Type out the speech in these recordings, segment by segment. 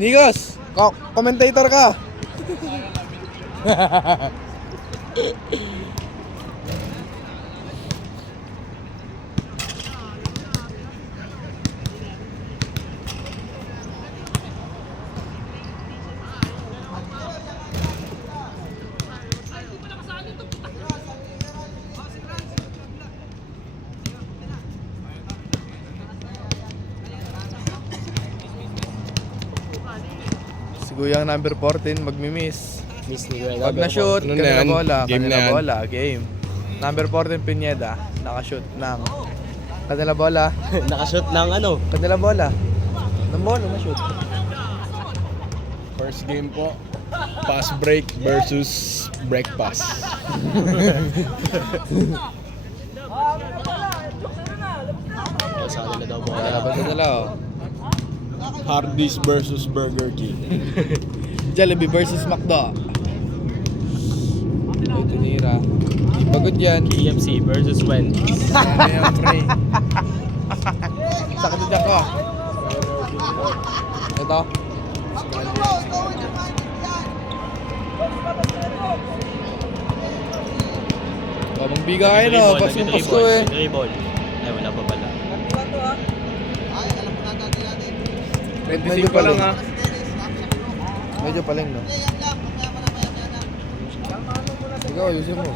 Nikos, commentator ka. Si Guyang number 14 magmi-miss. Miss ni Kuya. Pag na-shoot, Ano na kanila yan? bola, Game kanila na yan. bola, game. Number 14 Pineda, naka-shoot ng kanila bola, Nakashoot ng ano? kanila bola. Ng bola, na-shoot. First game po, pass break versus break pass. Sa kanila daw bola. Labas na dala, oh. Hardee's versus Burger King. Jollibee versus McDo. Ay, tinira. Pagod yan. KFC versus Wendy's. Ano yan, pre? Sakit dyan ko. Ito. Babang biga kayo, no? Paskong Pasko eh. Dribble. Ay, wala pa pala. 25 pa lang ha. Medyo paling, no? Ikaw, ayusin mo.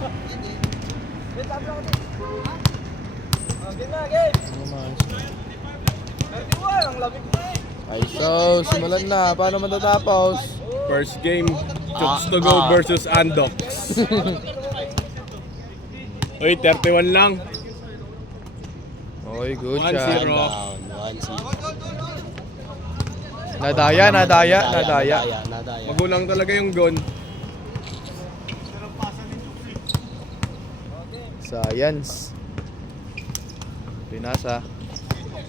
Ay, so, simulan na. Paano matatapos? First game, Chooks to go versus Andox. Uy, 31 lang. Oy, good 1-0. shot. Down. 1-0. Nadaya. Nadaya. Magulang talaga yung gon. Science. Pinasa.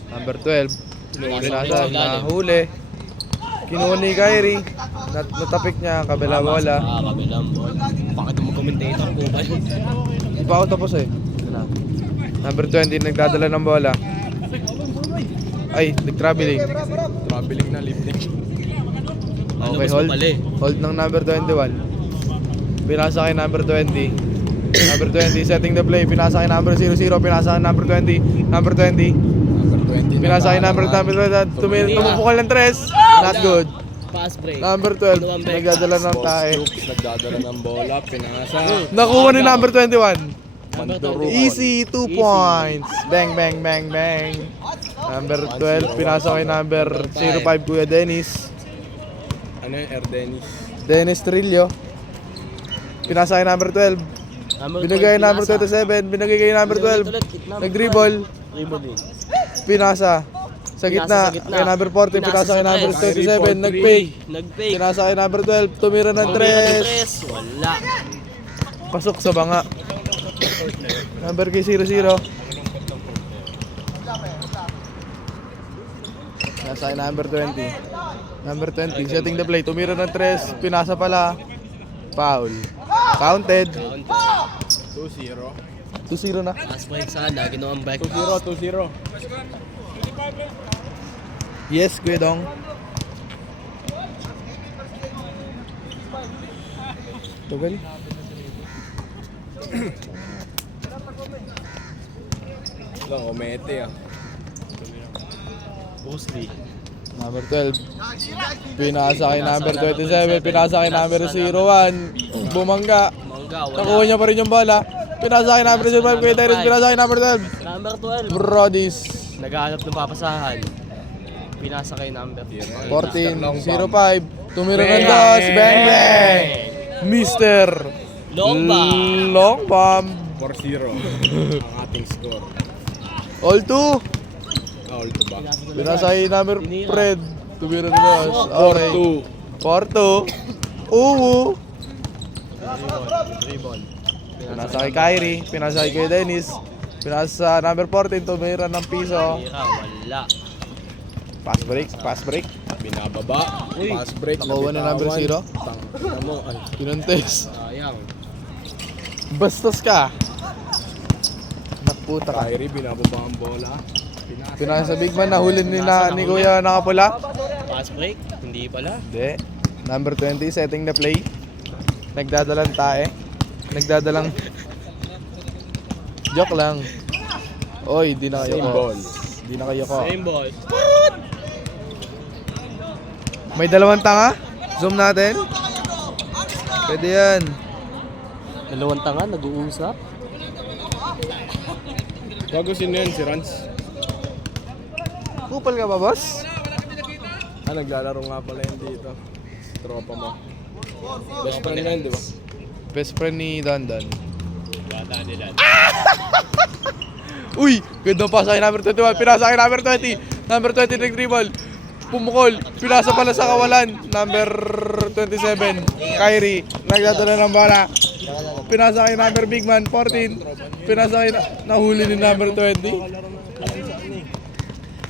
Number 12. Pinasa. Nahuli. Kinuha ni Kyrie. Natapik niya. Kabila bola. Kabilang bola. Bakit mo commentator ko ba yun? Di pa ako tapos eh. Number 20. Nagdadala ng bola. Ay, nag-traveling. Traveling na lifting. Okay, hold. Hold ng number 21. Pinasa kay number 20. Number 20, setting the play. Pinasa kay number 00. Pinasa kay number 20. Number 20. Number 20. Pinasa kay number 20. Tumupukol ng 3. Not good. Pass break. Number 12. Nagdadala ng tae. Chooks nagdadala ng bola, pinasa. Nakuha ni number 21. Mandurukon. Easy, 2 points. Bang, bang, bang, bang. Number 12. Pinasa kay number 05, Kuya Dennis. Ano yung Erdenis? Dennis Trillo. Pinasa kay number 12. Binigay number 27, binigay kay number 12. Nag-dribble, Dribble din. pinasa. Sa gitna, kay number 40, pinasa kay number 27, nag-fake. Nag-fake. Pinasa kay number 12, tumira ng 3. Wala. Pasok sa banga. Number kay 00. Pinasa kay number 20. Number 20, setting the play, tumira ng 3, pinasa pala. Foul. Counted. 2-0. 2-0 na. Pass break sana. Ginawang back 2-0, pass. 2-0. Yes, Kuya Dong. Tugal. Lang, umete ah. Mostly. Number 12. Pinasa kay number 27. Pinasa kay number 01. Bumangga. Mangga, wala. Nakuha niya pa rin yung bola. Pinasa kay number 05. Kuya Darius. Pinasa kay number 12. Number 12. Brodis. Naghahanap ng papasahan. Pinasa kay number 14. 05. Tumira ng dos. Bang bang. Mister. Long bomb. Long bomb. 4-0 ang ating score. All 2. All to back. Pinasa kay number Fred. Tumira ng dos. Okay. 4-2. Uwu. Dribble. Pinasa kay Kyrie, pinasa kay Kuya Dennis, pinasa sa number 14, tumira ng piso. Tira, wala. Pass break. Binababa. Pass break. Nakuha ni number 0. Tangina mo. Ay, Pinantes. Sayang. Bastos ka. Nakputa ka. Kyrie, binababa ang bola. Pinasa sa big man, nahuli ni Kuya nakapula. Pass Pass break? Hindi pala. Hindi. Number 20, setting the play. Nagdadalang tae. Nagdadalang... Joke lang. Oy, di na kayo Same ko. ball. Di na kayo ko. Same ball. May dalawang tanga. Zoom natin. Pwede yan. Dalawang tanga, nag-uusap. Bago sino yan? Si Rans? Kupal ka ba, boss? Naglalaro nga pala yan dito. Tropa mo. Best friend mo yan, di ba? Best friend ni Dandan. Uy! Ganda pa sa akin, number 21. Pinasa akin, number 20. Number 20, nag-dribble. Pumukol. Pinasa pala sa kawalan. Number 27. Kyrie. Nagdadala ng bola. Pinasa akin, number big man. 14. Pinasa akin, nahuli ni number 20.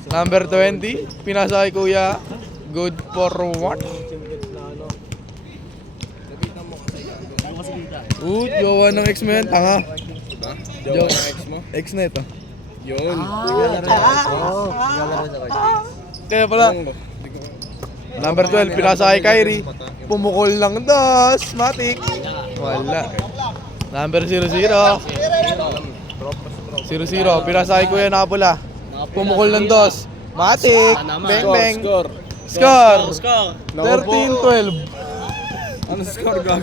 Number 20. Pinasa kay kuya. Good for what? Jowa ng ex mo yan. Tanga. Ha? Jowa ng ex mo? Ex na ito. Yun. Kaya pala. Number 12, pinasa kay Kyrie. Pumukol ng dos. Matik. Wala. Number 00. 00, pinasa kay Kuya Napula. Pumukol ng dos. Matik. Bang bang. Score. Score. Score. 13-12. Ano score, Gag?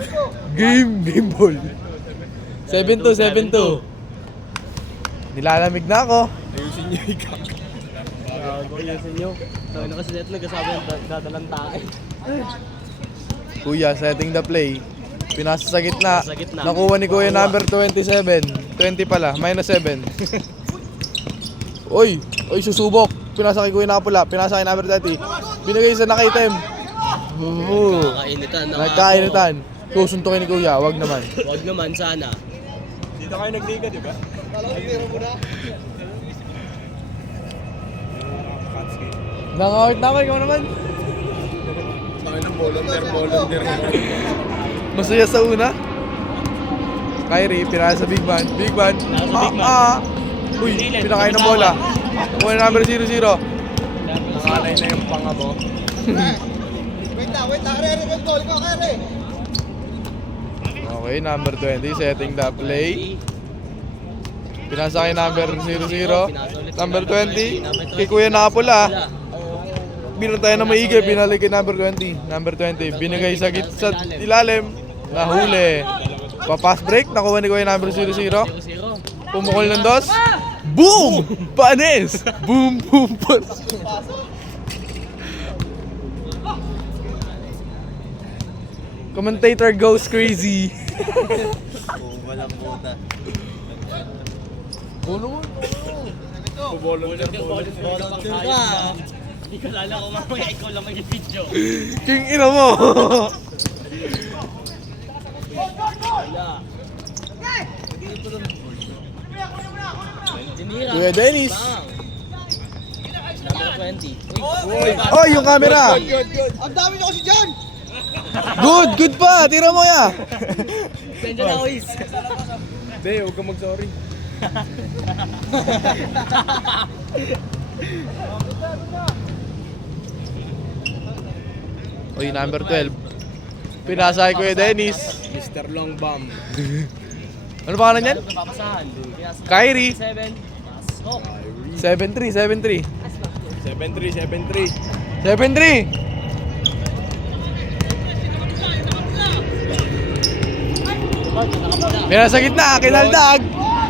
Game ball. 7-2, 7-2. Nilalamig na ako. Ayusin niyo ikaw. Ayusin nyo. Sabi na kasi dito nagkasabi ng dadalang tae. Kuya, setting the play. Pinasa sa gitna. Sa gitna. Nakuha ni Kuya number 27. 20 pala, minus 7. Oy, susubok. Pinasa kay Kuya Napula. Pinasa kay number 30. Binigay sa nakaitem. Nakainitan. Nagkainitan. Susuntukin ni Kuya, wag naman. Huwag naman sana. Dito kayo nagliga, di ba? Nangawit na ako, ikaw naman. Tayo ng volunteer. Masaya sa una. Kyrie, pinasa sa big man. Big man. Pinasa sa big man. Uy, pinakain ng bola. Kuha number 00. Nakalay na yung pangabo. Okay, number 20, setting the play. Pinasa kay number 00. Number 20, kay Kuya Napula. Binatay na maigi, binalik kay number 20. Number 20, binigay sa ilalim. Nahuli. Pa-pass break, nakuha ni Kuya number 00. 0-0. Pumukol ng dos. Boom! Panis! Boom, boom, panis. Commentator goes crazy. Walang puta. Volunteer. Hindi ko lala kung mamaya ikaw lang mag-video. King ina mo! Kuya Dennis! Number 20. Oh, yung camera! Ang dami nyo kasi dyan! Good pa! Tira mo ya! Sensya na, Ois. Hindi, huwag kang mag-sorry. Oy, number 12. Pinasa kay Kuya Dennis. Mr. Long Bomb. Ano pangalan yan? Papasahan. Kyrie. 7. Pasok. 7-3, 7-3. 7-3. 7-3! Pinasa sa gitna, kinaldag!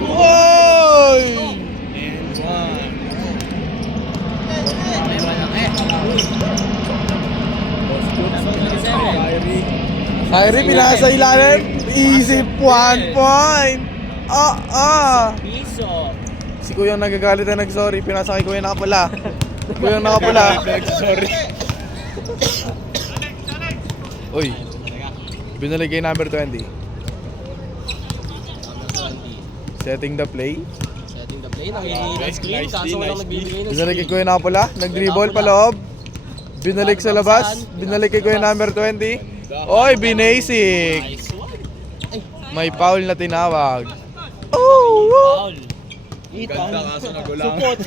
Oy! And one. Kyrie. Kyrie, pinasa sa ilalim. Easy 1 point! Piso. Si Kuyang nagagalit na nag-sorry, pinasa kay Kuya Nakapula. Kuyang Nakapula. Sorry. Uy, binalik kay number 20. Setting the play. Setting the play. Nangihingi ng screen. Kaso walang nagbibigay ng Binalik kay screen. Kuya Nakapula. Nag-dribble pa loob. Binalik sa labas. Binalik kay Kuya number 20. Oy, binasic. Nice one. May foul na tinawag. Foul. Ganda kaso nagulang. Support.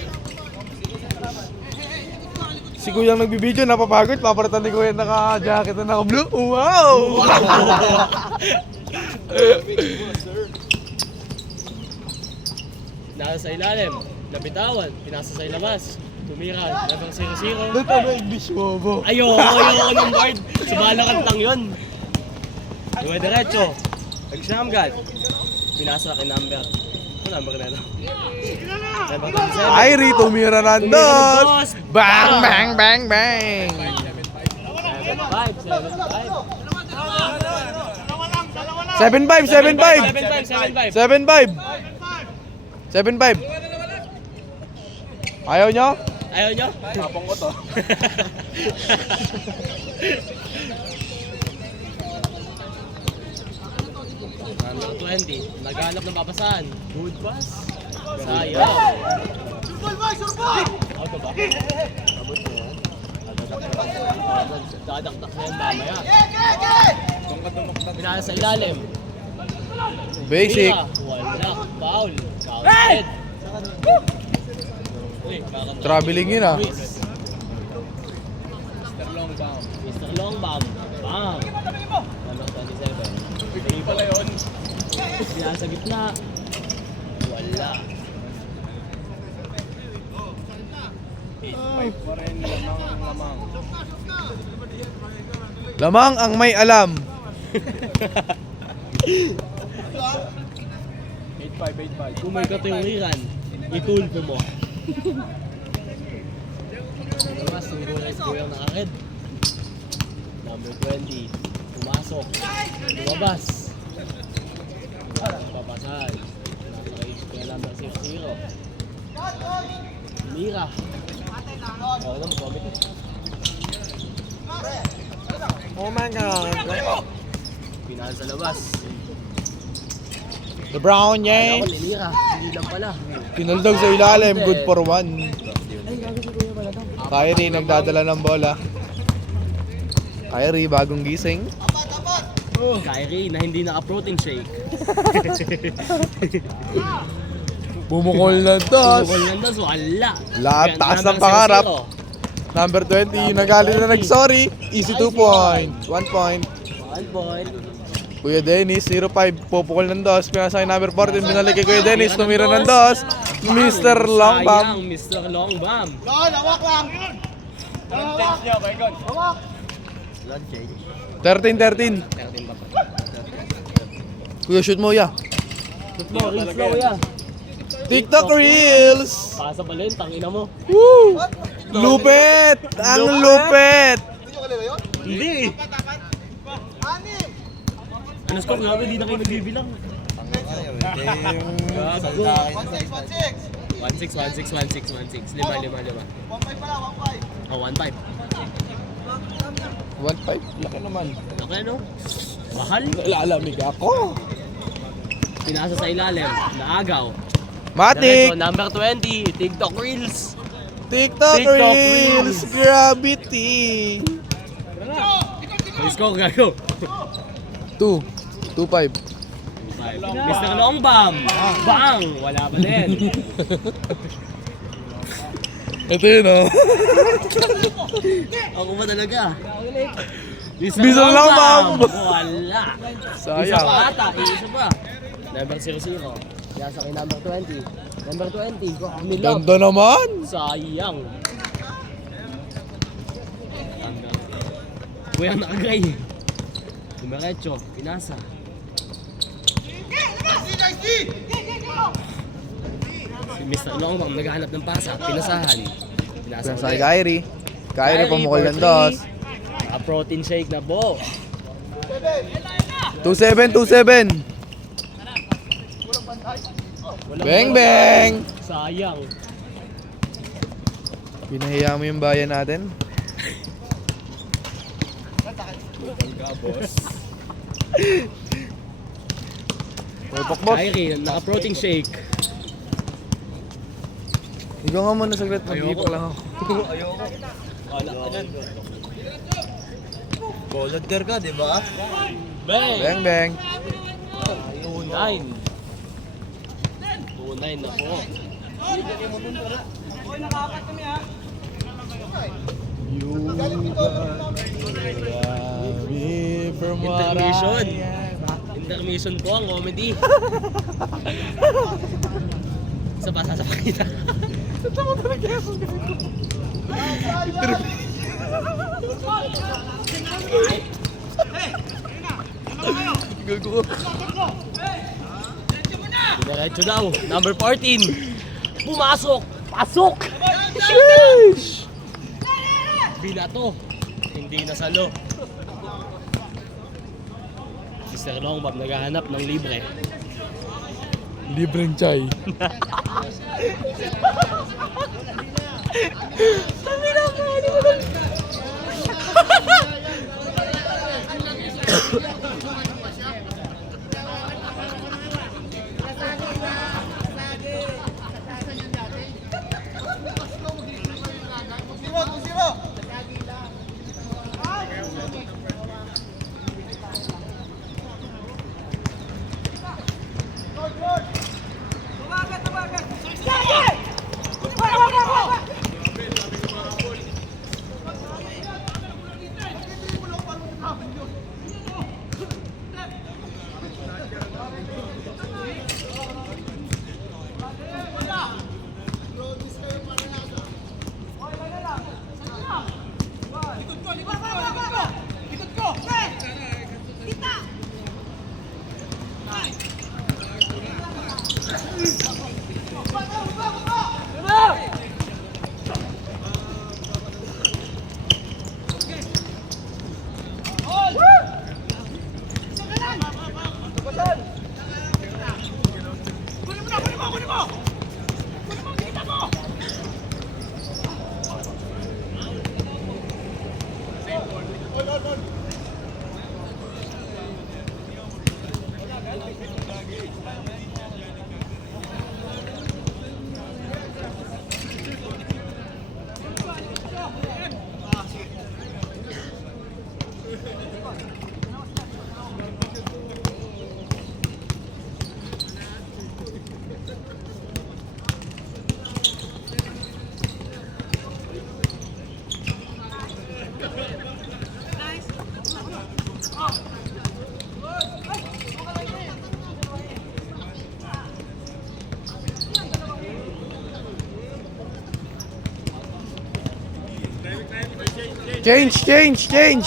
Si Kuya ang nagbibideo, napapagod. Papalitan ni Kuya naka-jacket na naka-blue. Wow! Nasa sa ilalim, nabitawan, pinasa sa ilabas. Tumira, labang 0-0. Ba't ano English mo, bo? Ayoko ng guard. Sumalakad lang yun. Duwe-diretso. Nagsinamgat. Pinasa kay number. Ano number na ito? Number 27. Kyrie, tumira ng Tumira ng dos. dos. Bang, bang, bang, bang. 7-5. 7-5, 7-5. 7-5. 7-5. Ayaw nyo? Ayaw nyo? Tapong ko to. Number 20. Naghanap ng papasan. Good pass. Sayang. Auto ba? Abot mo. Dadaktak na yan mamaya. Pinasa sa ilalim. Basic. Mira, wala. Foul. Counted. Uy, kakanta. Traveling yun ah. Luis. Mr. Longbam. Bam. Number 27. Hindi pala yun. Pinasa sa gitna. Wala. 8-5 pa rin. Lamang. Lamang ang may alam. 8-5. Kung may katuyuran, itulpo mo. Mas, tunggulan ko yung nakared. Number 20. Pumasok. Lumabas. Papasan. Nasa kaya number 6-0. Mira. Oo naman, comment. Oh my God. Pinahan sa labas. The Brown Ako Yanks. ni Mira. Hindi lang pala. Tinaldog sa ilalim. Good for one. Kyrie, nagdadala ng bola. Kyrie, bagong gising. Kyrie na hindi naka-protein shake. Bumukol ng dos. Bukol ng dos, wala. Lahat taas ng Number pangarap. 0-0. Number 20, nagalit na nag-sorry. Easy 2 point. 1 point. 1 point. Kuya Dennis, 0-5. Pupukol ng dos. Pinasa kay number 14. Binalik kay Kuya Dennis. Tumira ng dos. Mr. Longbam. Sayang, Mr. Longbam. 13-13. 13 ba pa? Kuya, shoot mo, ya. Shoot mo, reels mo kuya. TikTok Reels. Pasa pala yun, tangina mo. Woo! Lupet! Ang lupet! Hindi. Ano score nga ba? Hindi na kayo nagbibilang. 1-6. Lima. Oh, 1-5. 1-5. Laki naman. Laki ano? Mahal. Lalamig ako. Pinasa sa ilalim. Naagaw. Matik! Diretso, number 20. TikTok Reels. TikTok TikTok Reels. Reels. Gravity. May score gago. 2-5. Mr. Longbam. Bang! Wala pa din. Ito yun, oh. Ako ba talaga? Mr. Longbam. Wala. Isa Sayang. pa ata. Isa pa. Number 0-0. Yasa kay number 20. Number 20. Milog. Ganda naman. Sayang. Kuya nakagay. Dumiretso. Pinasa. Si Mr. Longbam naghahanap ng pasa. Pinasahan. Pinasa Pinasa kay Kyrie. Kyrie pumukol ng dos. Protein shake na po. 2-7. Bang, bang! Sayang. Pinahiya mo yung bayan natin. Pokpok. Kyrie, naka-protein shake. Ikaw nga muna saglit. Mag-iipok lang ako. Wala ka dyan. Volunteer ka, di ba? Bang! Bang, bang. 2-9. 2-9 na po. You got me from what Intermission. I am. Intermission po ang comedy. Isa pa sasama kita. Ito mo talaga ako ganito. Gago ko. Diretso daw. Number 14. Pumasok. Pasok. Sheesh! Binato. Hindi nasalo. Si Sir Longbam naghahanap ng libre. Libreng chai. Change!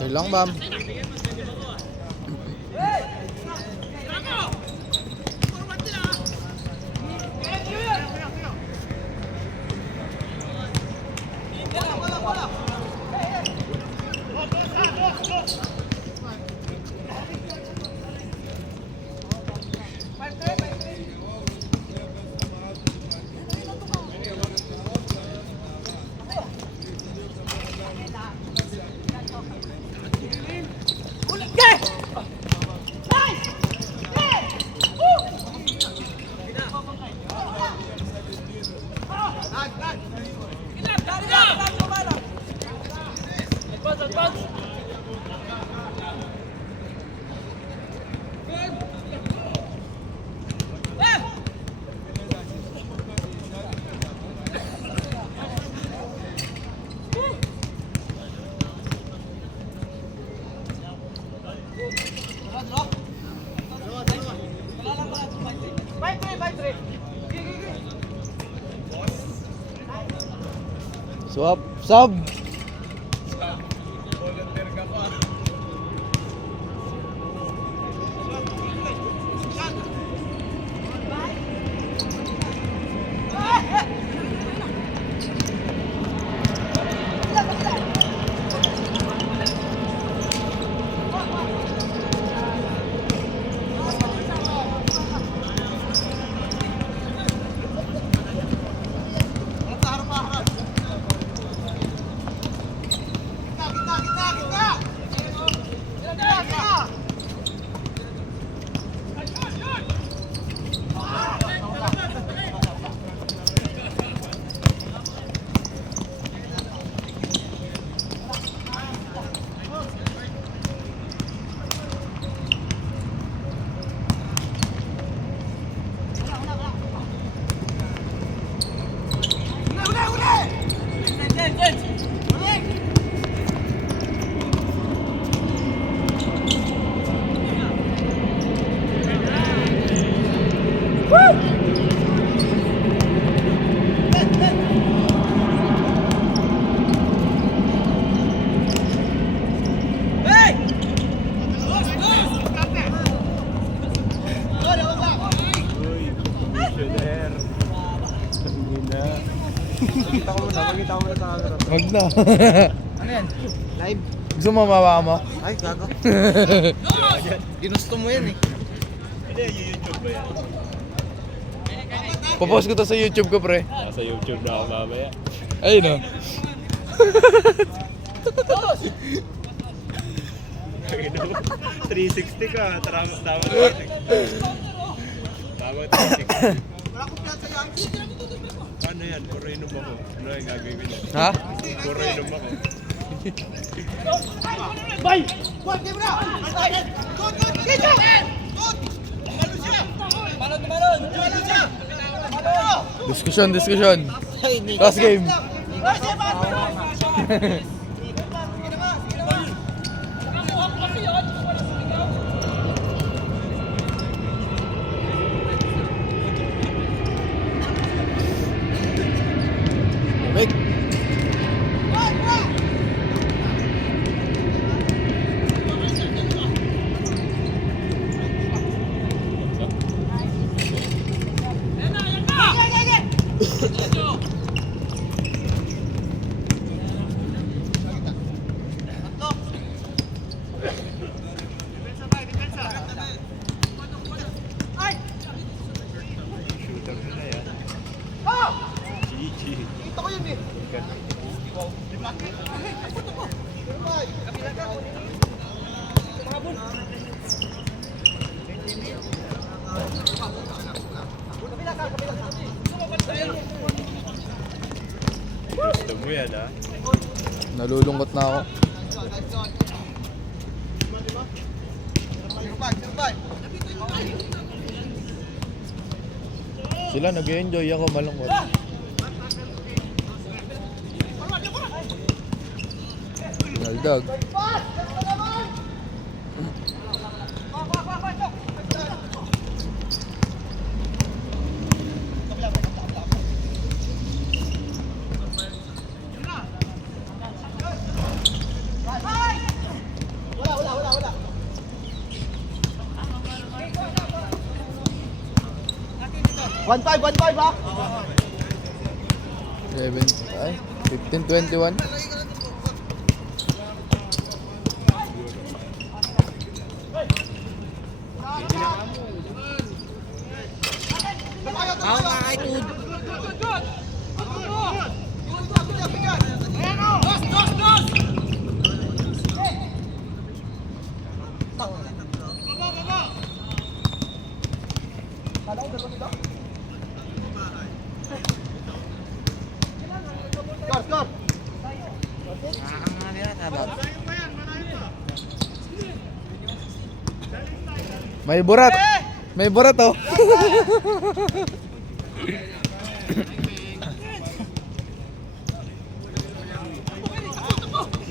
Sir Longbam. Swap, sub. Volunteer ka pa. Magkita ko muna sa camera. Wag na. Ano yan? Live? Gusto mo mabawa mo? Ay, gago. Ginusto mo yan eh. Hindi, YouTube ba yan? Popost ko to sa YouTube ko, pre. Nasa YouTube na ako mamaya. Ayun o. 360 ka, tama 360. Tama 360. Ano yan? Puro inom ako. Ano yung gagawin yan? Ha? Puro inom ako. Balon! Diskusyon. Last game. Wait. Shooter nila yan. GG. Gusto mo yan ha? Nalulungkot na ako. Sila nag-enjoy, ako malungkot. Naldag. One five ha? 11, ay, 15-21. Ako nga ay tud. May burat. May burat oh.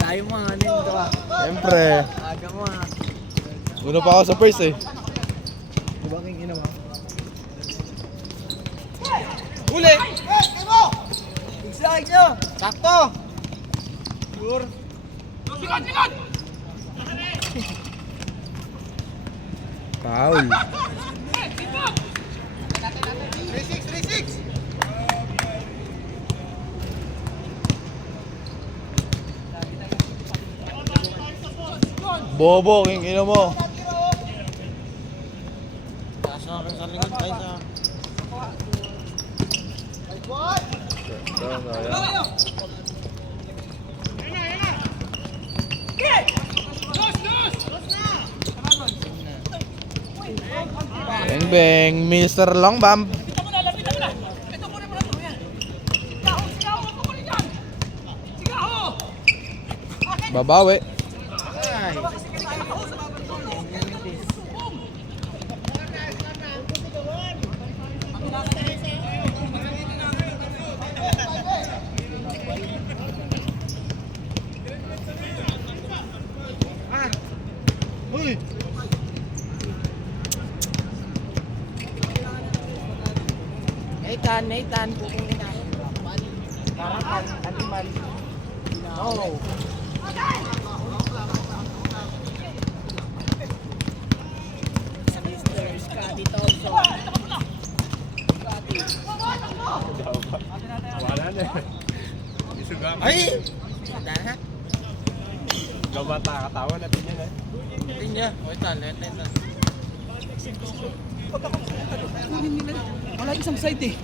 Layo mo nga din ito ah. Siyempre. Aga mo ah. Una pa ako sa first eh. Diba king ina mo? Huli! Exact nyo! Sakto! Sure! Foul. Bobo, king ino mo. Sa akin sa likod, ay sa... Beng beng, Mr. Long Bomb. Babawi. Nathan, kukunin na. Karakan, animal. Oh. Mr. Scotty Thompson. Wala na eh. Isuga mo. Ay! Dana? Gabata, katawa natin yan eh. Tingin niya. O ito, Nathan. Wala isang side eh.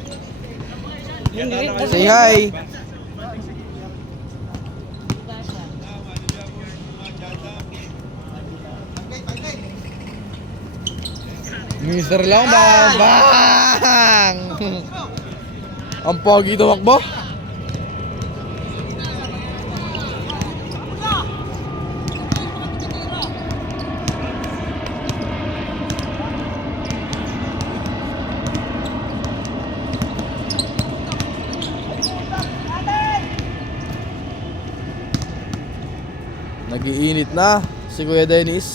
Say hi. Mr. Long Bomb. Bang! Ang pogi tumakbo. Nagiinit na si Kuya Dennis.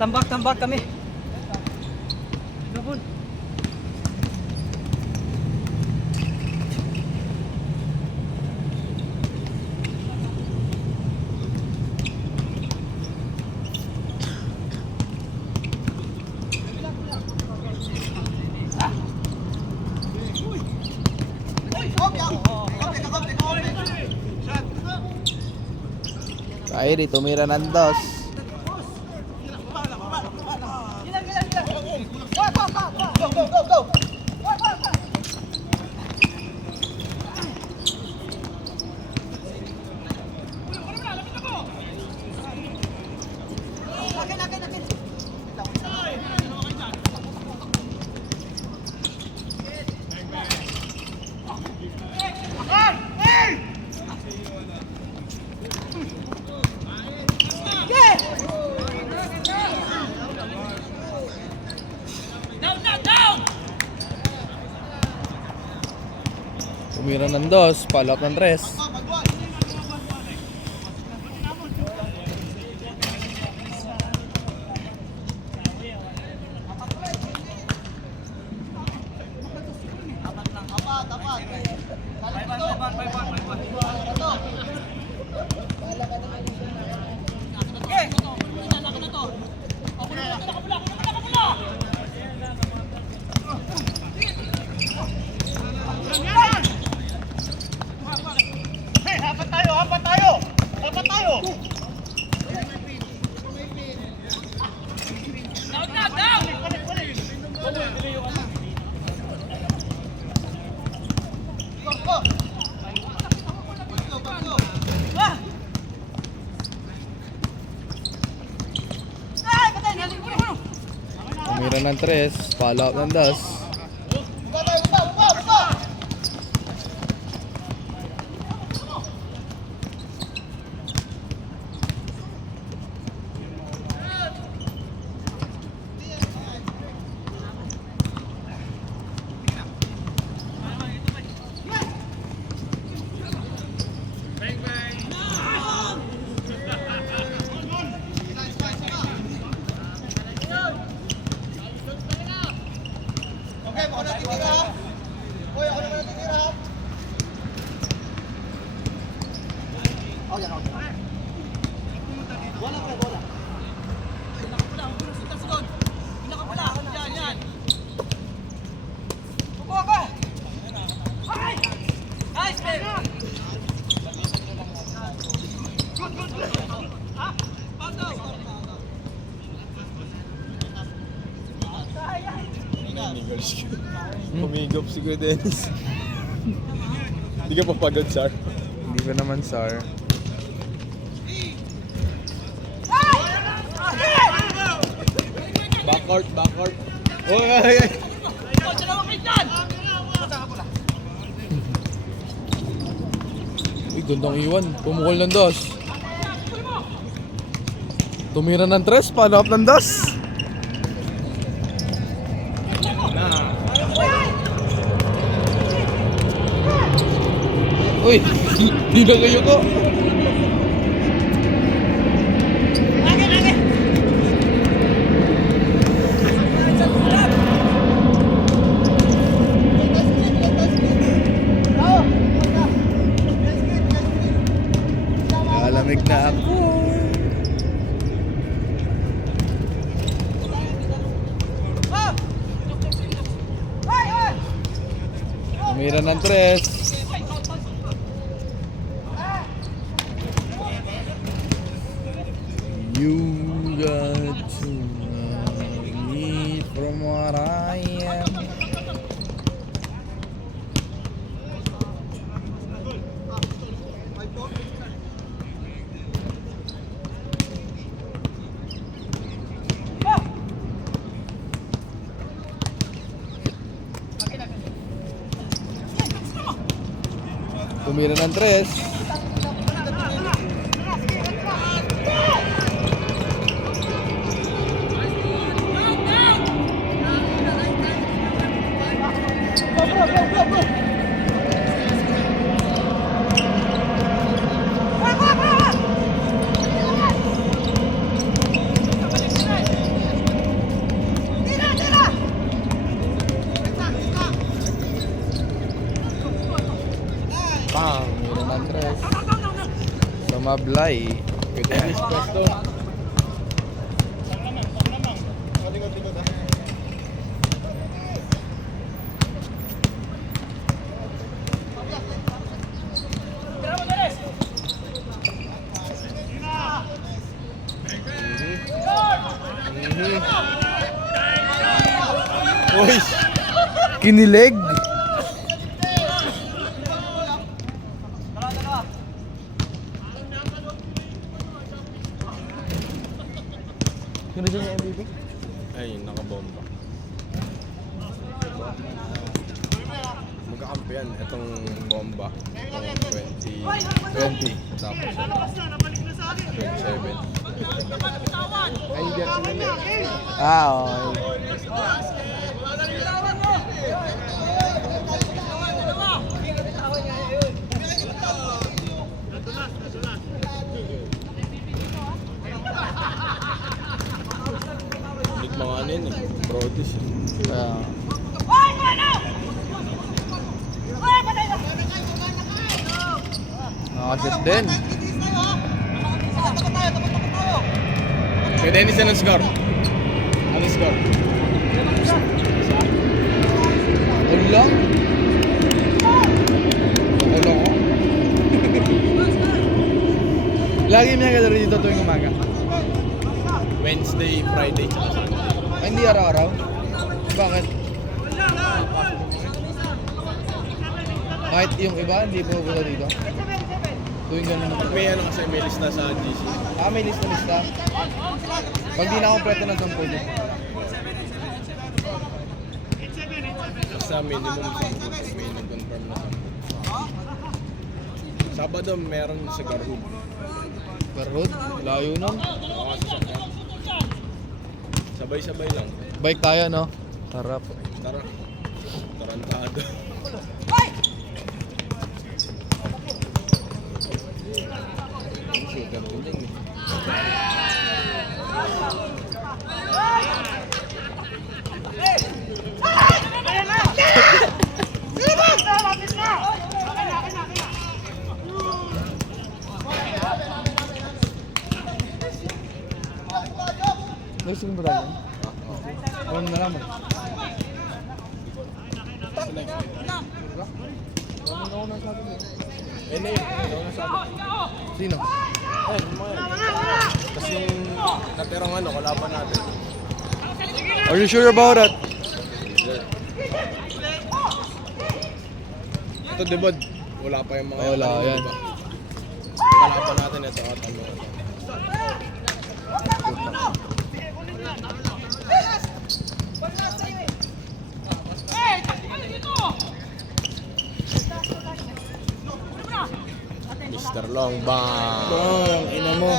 Tambak kami. Gabon. Kyrie tumira ng dos. Tumira ng dos, follow up ng tres. Tumira ng tres, follow up ng dos. Humigop si Kuya Dennis. Hindi ka pa pagod, sir. Hindi ko naman, sir. Backcourt, backcourt. Oy, ay, ay. Uy, gandang iwan. Pumukol ng dos. Tumira ng tres, follow up ng dos. Uy, di na kayo ko. Nakalamig na ako. Tumira ng tres. You got to know me from what I am. Tumira ng tres. Pang, mayroon ng tres. Sa Mablay. Kuya Dennis, pwesto. Uy! Kinilig! Sino dyan yung MVP? Ay, nakabomba. Magkakampi yan. Itong bomba. Itong 20. Tapos 27. Ay, jersey na Ah, okay. Ulit mga ano yun eh. Brodis. Ah. Nakasit din. Kuya Dennis, anong score? Anong score? Ulang. Ulang ko. Lagi may nagalaro dito tuwing umaga. Wednesday, Friday, tsaka Sunday. Ay, hindi araw-araw. Bakit? Kahit yung iba, hindi pupunta dito. Tuwing ganun naman. May ano kasi may lista sa GC. Ah, may lista-lista. Pag di na kompleto ng 10 pwede. Basta minimum 10. May nag-confirm na 10. Sabado meron sa Garhood. Garhood, layo nun. Makasasakyan. Sabay-sabay lang. Bike tayo, no? Sarap. Tara. Tarantado. Shooter din yan eh. next. Eh, na yun. Ikaw na sabi. Sino? Eh, yung mga yan. Tapos yung natirang ano, kalaban natin. Are you sure about that? Ito, diba, wala pa yung mga Wala, kanina, yan. diba? Yung kalaban natin, ito at ano. Mr. Long Bang. Ang ina mo.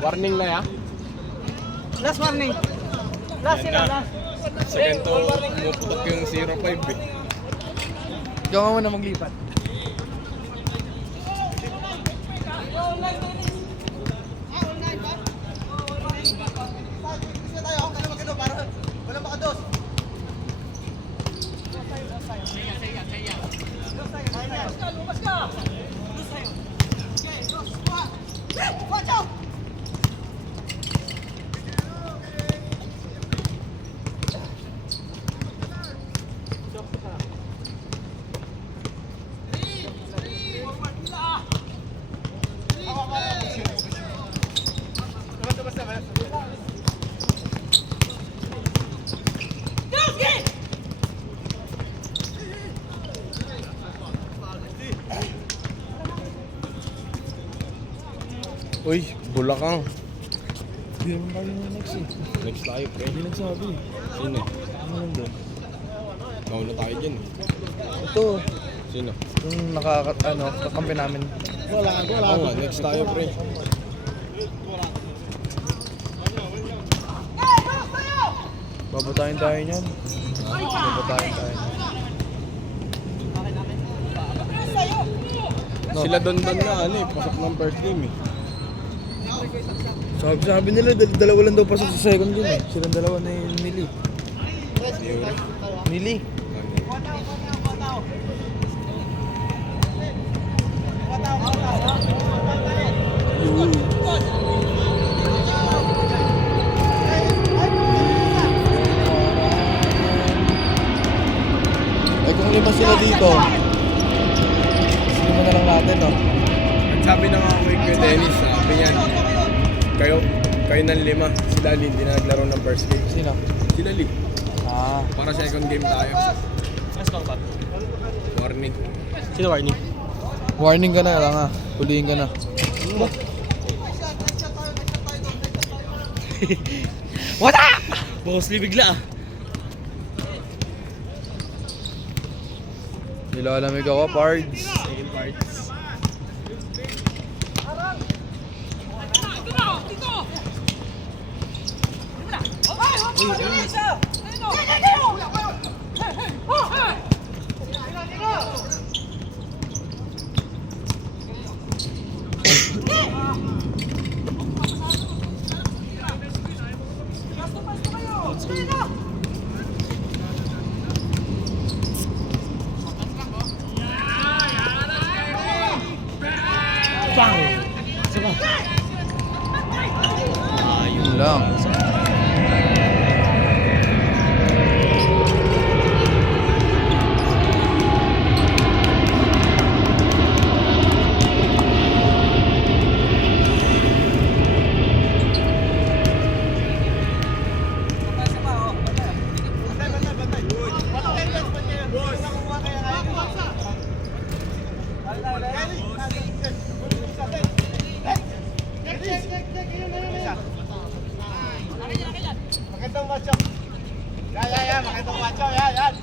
Warning na ya. Last warning. Last sila, last. Second to, umuputok yung 0-5 eh. Ikaw nga muna maglipat. Uy, Bulakang. Hindi naman tayo na next eh. Next tayo, pre. Hindi nagsabi. Sino? Ano nandun? Mauna tayo dyan eh. Ito. Sino? Yung kakampi namin. Wala nga, next tayo, pre. Babatayin tayo niyan. Babatayin tayo. No. Sila doon na ano eh, pasok ng first game eh. Sabi nila, dalawa lang daw pasok sa second game eh. Silang dalawa na yung nili. Nili? Yun. Ay kung lima sila dito, lima na lang natin no? At sabi na nga kay Dennis, sabi niya, kayo ng 5, sila hindi na naglaro ng first game. Sino? Sila Lee, Ah, para second game tayo. Last bang pa? Warning. Sino warning? warning ka na lang ah. Huliin ka na. Wata! Bukos bigla ah. Nilalamig ako, Pards. Second parts. Yun lang. Magandang macho. Yan. Magandang macho. Yan.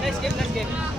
Next game.